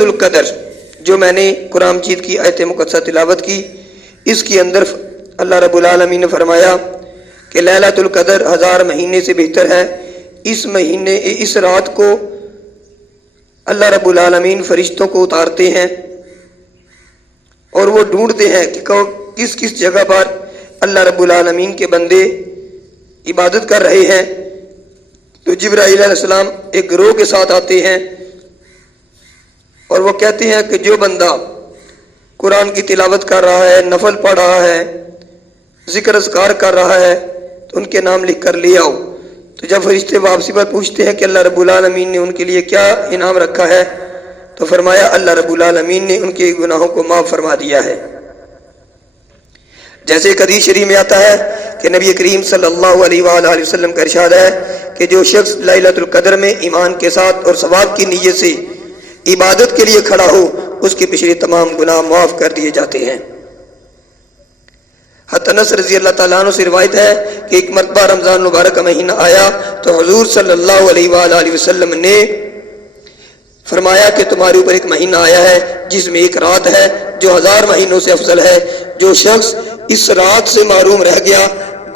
القدر جو میں نے قرآن مجید کی آیت مقدسہ تلاوت کی، اس کے اندر اللہ رب العالمین نے فرمایا کہ لیلۃ القدر 1000 مہینے سے بہتر ہے۔ اس رات کو اللہ رب العالمین فرشتوں کو اتارتے ہیں اور وہ ڈھونڈتے ہیں کہ کس کس جگہ پر اللہ رب العالمین کے بندے عبادت کر رہے ہیں۔ تو جبرائیل علیہ السلام ایک گروہ کے ساتھ آتے ہیں اور وہ کہتے ہیں کہ جو بندہ قرآن کی تلاوت کر رہا ہے، نفل پڑھ رہا ہے، ذکر اذکار کر رہا ہے، تو ان کے نام لکھ کر لے آؤ۔ تو جب فرشتے واپسی پر پوچھتے ہیں کہ اللہ رب العالمین نے ان کے لیے کیا انعام رکھا ہے، تو فرمایا اللہ رب العالمین نے ان کے گناہوں کو معاف فرما دیا ہے۔ جیسے ایک حدیث شریف میں آتا ہے کہ نبی کریم صلی اللہ علیہ وآلہ وسلم کا ارشاد ہے کہ جو شخص لیلۃ القدر میں ایمان کے ساتھ اور ثواب کی نیت سے عبادت کے لیے کھڑا ہو، اس کے پچھلے تمام گناہ معاف کر دیے جاتے ہیں۔ حضرت انس رضی اللہ تعالیٰ عنہ سے روایت ہے کہ ایک مرتبہ رمضان مبارک کا مہینہ آیا تو حضور صلی اللہ علیہ وآلہ وسلم نے فرمایا کہ تمہارے اوپر ایک مہینہ آیا ہے جس میں ایک رات ہے جو 1000 مہینوں سے افضل ہے۔ جو شخص اس رات سے محروم رہ گیا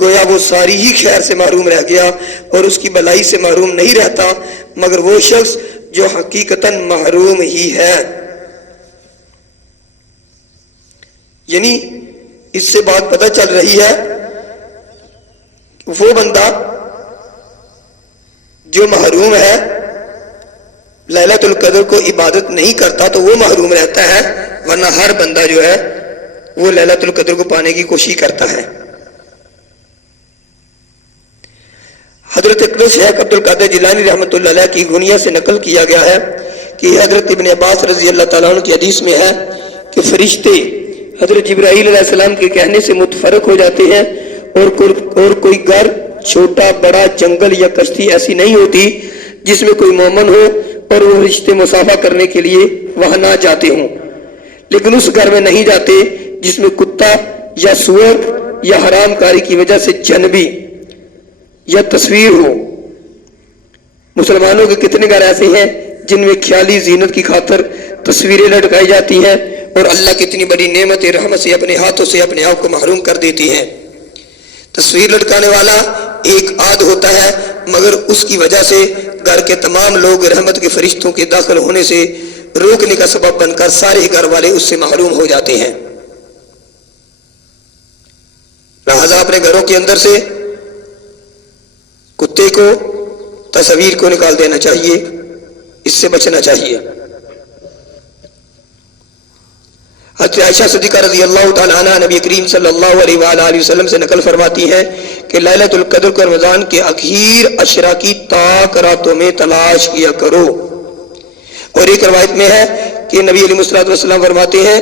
گویا وہ ساری ہی خیر سے محروم رہ گیا اور اس کی بلائی سے محروم نہیں رہتا، مگر وہ شخص جو حقیقتاً محروم ہی ہے۔ یعنی اس سے بات پتہ چل رہی ہے وہ بندہ جو محروم ہے لیلۃ القدر کو عبادت نہیں کرتا تو وہ محروم رہتا ہے، ورنہ ہر بندہ جو ہے وہ لیلۃ القدر کو پانے کی کوشش کرتا ہے۔ حضرت شیخ عبد القادر جیلانی رحمۃ اللہ علیہ کی غنیہ سے نقل کیا گیا ہے کہ حضرت ابن عباس رضی اللہ تعالیٰ عنہ کی حدیث میں ہے کہ فرشتے حضرت جبرائیل علیہ السلام کے کہنے سے متفرق ہو جاتے ہیں اور کوئی گھر، چھوٹا بڑا جنگل یا کشتی ایسی نہیں ہوتی جس میں کوئی مومن ہو اور وہ رشتے مسافہ کرنے کے لیے وہاں نہ جاتے ہوں، لیکن اس گھر میں نہیں جاتے جس میں کتا یا سور یا حرام کاری کی وجہ سے جنبی یا تصویر ہو۔ مسلمانوں کے کتنے گھر ایسے ہیں جن میں خیالی زینت کی خاطر تصویریں لٹکائی جاتی ہیں اور اللہ کی اتنی بڑی نعمت رحمت سے اپنے ہاتھوں سے اپنے آپ کو محروم کر دیتی ہیں۔ تصویر لٹکانے والا ایک عاد ہوتا ہے، مگر اس کی وجہ سے گھر کے تمام لوگ رحمت کے فرشتوں کے داخل ہونے سے روکنے کا سبب بن کر سارے گھر والے اس سے محروم ہو جاتے ہیں۔ لہذا اپنے گھروں کے اندر سے کتے کو، تصویر کو نکال دینا چاہیے، اس سے بچنا چاہیے۔ حضرت عائشہ صدیقہ رضی اللہ تعالیٰ عنہ نبی کریم صلی اللہ علیہ وآلہ وسلم سے نقل فرماتی ہیں کہ لیلۃ القدر کو رمضان کے اخیر عشرہ کی طاق راتوں میں تلاش کیا کرو۔ اور ایک روایت میں ہے کہ نبی علیہ الصلوۃ والسلام فرماتے ہیں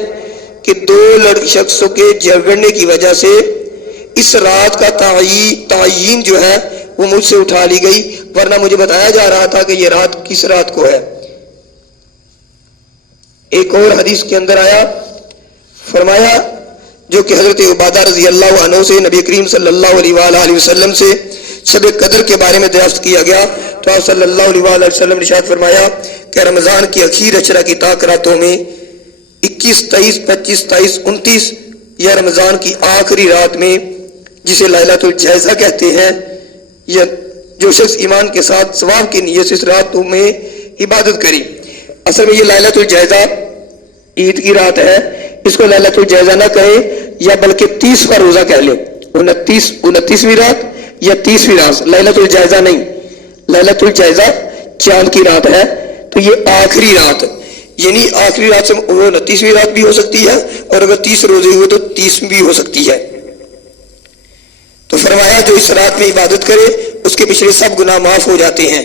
کہ 2 شخصوں کے جھگڑنے کی وجہ سے اس رات کا تعین جو ہے وہ مجھ سے اٹھا لی گئی، ورنہ مجھے بتایا جا رہا تھا کہ یہ رات کس رات کو ہے۔ ایک اور حدیث کے اندر آیا، فرمایا جو کہ حضرت عبادہ رضی اللہ عنہ سے نبی کریم صلی اللہ علیہ وآلہ وسلم سے شب قدر کے بارے میں دریافت کیا گیا تو آپ صلی اللہ علیہ وآلہ وسلم نے ارشاد فرمایا کہ رمضان کی اخیر عشرہ کی طاق راتوں میں 21، 23، 25، 27، 29 یا رمضان کی آخری رات میں جسے لیلۃ الجائزہ کہتے ہیں، یا جو شخص ایمان کے ساتھ ثواب کی نیت سے اس راتوں میں عبادت کری۔ اصل میں یہ لیلۃ الجائزہ عید کی رات ہے، اس کو لیلۃ الجائزہ نہ کہیں یا بلکہ 30واں روزہ کہہ لیں، 29ویں رات یا 30ویں رات، لیلۃ الجائزہ نہیں۔ لیلۃ الجائزہ چاند کی رات ہے، تو یہ آخری رات، یعنی آخری رات سے 29ویں رات بھی ہو سکتی ہے اور اگر 30 روزے ہوئے تو 30 بھی ہو سکتی ہے۔ تو فرمایا جو اس رات میں عبادت کرے اس کے پچھلے سب گناہ معاف ہو جاتے ہیں۔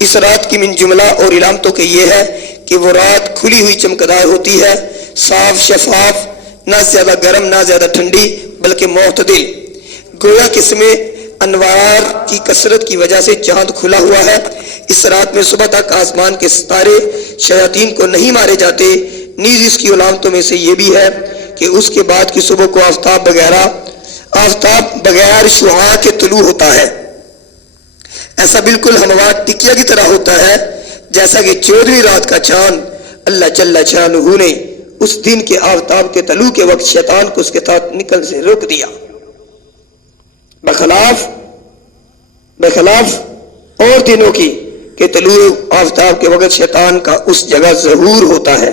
اس رات کی من جملہ اور علامتوں کے یہ ہے کہ وہ رات کھلی ہوئی چمکدار ہوتی ہے، صاف شفاف، نہ زیادہ گرم نہ زیادہ ٹھنڈی بلکہ معتدل، گویا کہ اس میں انوار کی کثرت کی وجہ سے چاند کھلا ہوا ہے۔ اس رات میں صبح تک آسمان کے ستارے شیاطین کو نہیں مارے جاتے۔ نیز اس کی علامتوں میں سے یہ بھی ہے کہ اس کے بعد کی صبح کو آفتاب بغیر شعاع کے طلوع ہوتا ہے، ایسا بالکل ہموار ٹکیا کی طرح ہوتا ہے جیسا کہ 14ویں رات کا چاند اللہ جل شانہ نے اس دن کے آفتاب کے طلوع کے وقت شیطان کو اس کے ساتھ نکل سے روک دیا، بخلاف اور دنوں کی کہ طلوع آفتاب کے وقت شیطان کا اس جگہ ظہور ہوتا ہے۔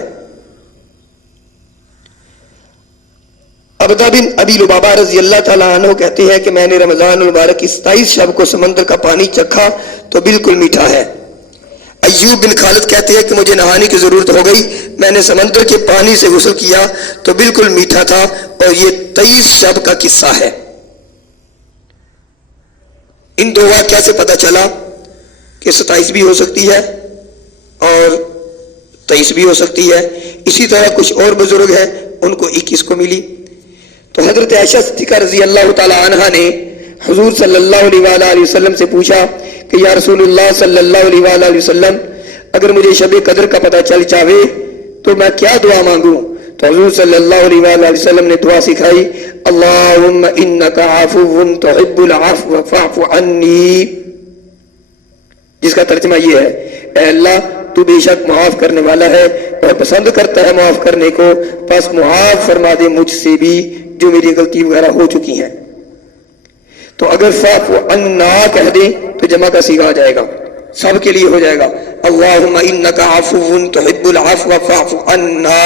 عبدہ بن ابی لبابہ رضی اللہ تعالیٰ عنہ کہتے ہیں کہ میں نے رمضان المبارک کی 27 شب کو سمندر کا پانی چکھا تو بالکل میٹھا ہے۔ ایوب بن خالد کہتے ہیں کہ مجھے نہانے کی ضرورت ہو گئی، میں نے سمندر کے پانی سے غسل کیا تو بالکل میٹھا تھا، اور یہ 23 شب کا قصہ ہے۔ ان دو واقعہ سے پتہ چلا کہ 27 بھی ہو سکتی ہے اور 23 بھی ہو سکتی ہے۔ اسی طرح کچھ اور بزرگ ہیں، ان کو 21 کو ملی۔ تو حضرت عائشہ صدیقہ رضی اللہ تعالی عنہا نے حضور صلی اللہ علیہ وآلہ وسلم سے پوچھا کہ یا رسول اللہ صلی اللہ علیہ وآلہ وسلم، اگر مجھے شب قدر کا پتہ چل جاوے تو میں کیا دعا مانگوں؟ تو حضور صلی اللہ علیہ وآلہ وسلم نے دعا سکھائی، اللہم انک عفو تحب العفو فاعف عنی، جس کا ترجمہ یہ ہے، اے اللہ تو بے شک معاف کرنے والا ہے اور پسند کرتا ہے معاف کرنے کو، پس معاف فرما دے مجھ سے بھی جو میری غلطی وغیرہ ہو چکی ہیں۔ تو اگر فاعف عنا کہہ دیں تو جمع کا صیغہ آ جائے گا، سب کے لیے ہو جائے گا، اللہم انک عفو تحب العفو فاعف عنا،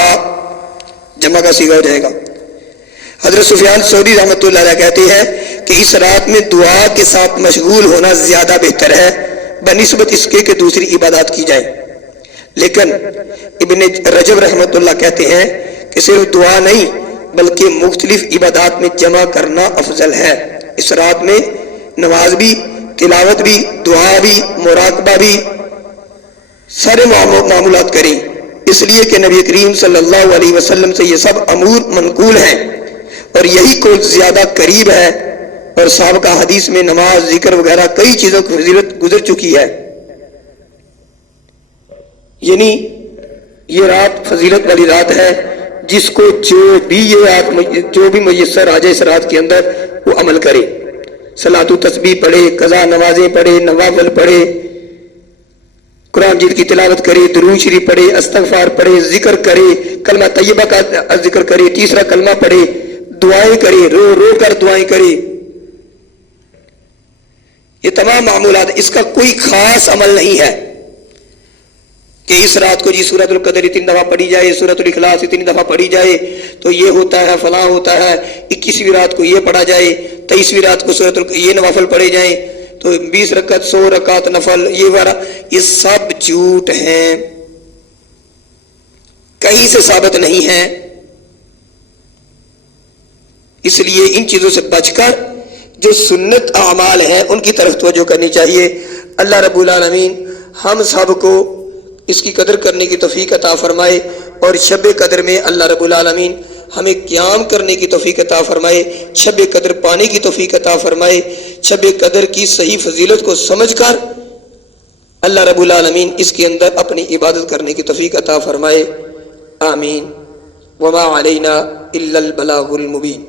جمع کا صیغہ ہو جائے گا۔ حضرت سفیان ثوری رحمۃ اللہ علیہ کہتے ہیں کہ اس رات میں دعا کے ساتھ مشغول ہونا زیادہ بہتر ہے بنسبت اس کے کہ دوسری عبادات کی جائے، لیکن ابن رجب رحمۃ اللہ کہتے ہیں کہ صرف دعا نہیں بلکہ مختلف عبادات میں جمع کرنا افضل ہے۔ اس رات میں نماز بھی، تلاوت بھی، دعا بھی، مراقبہ بھی، سارے معمولات کریں، اس لیے کہ نبی کریم صلی اللہ علیہ وسلم سے یہ سب امور منقول ہیں اور یہی قول زیادہ قریب ہے، اور سابقہ حدیث میں نماز، ذکر وغیرہ کئی چیزوں کی فضیلت گزر چکی ہے، یعنی یہ رات فضیلت والی رات ہے جس کو جو بھی میسر آ جائے اس رات کے اندر وہ عمل کرے، صلاۃ و تسبیح پڑھے، قضا نمازیں پڑھے، نوافل پڑھے، قرآن مجید کی تلاوت کرے، درود شریف پڑھے، استغفار پڑھے، ذکر کرے، کلمہ طیبہ کا ذکر کرے، تیسرا کلمہ پڑھے، دعائیں کرے، رو رو کر دعائیں کرے، یہ تمام معمولات، اس کا کوئی خاص عمل نہیں ہے کہ اس رات کو سورۃ القدر اتنی دفعہ پڑھی جائے، سورۃ الاخلاص اتنی دفعہ پڑھی جائے تو یہ ہوتا ہے، فلاں ہوتا ہے، 21ویں رات کو یہ پڑھا جائے، 23ویں رات کو یہ نوافل پڑھے جائیں، تو 20 رکعت 100 رکعت نفل، یہ سب جھوٹ ہیں، کہیں سے ثابت نہیں ہے۔ اس لیے ان چیزوں سے بچ کر جو سنت اعمال ہیں ان کی طرف توجہ کرنی چاہیے۔ اللہ رب العالمین ہم سب کو اس کی قدر کرنے کی توفیق عطا فرمائے، اور شب قدر میں اللہ رب العالمین ہمیں قیام کرنے کی توفیق عطا فرمائے، شب قدر پانے کی توفیق عطا فرمائے، شب قدر کی صحیح فضیلت کو سمجھ کر اللہ رب العالمین اس کے اندر اپنی عبادت کرنے کی توفیق عطا فرمائے، آمین۔ وما علینا الا البلاغ المبین۔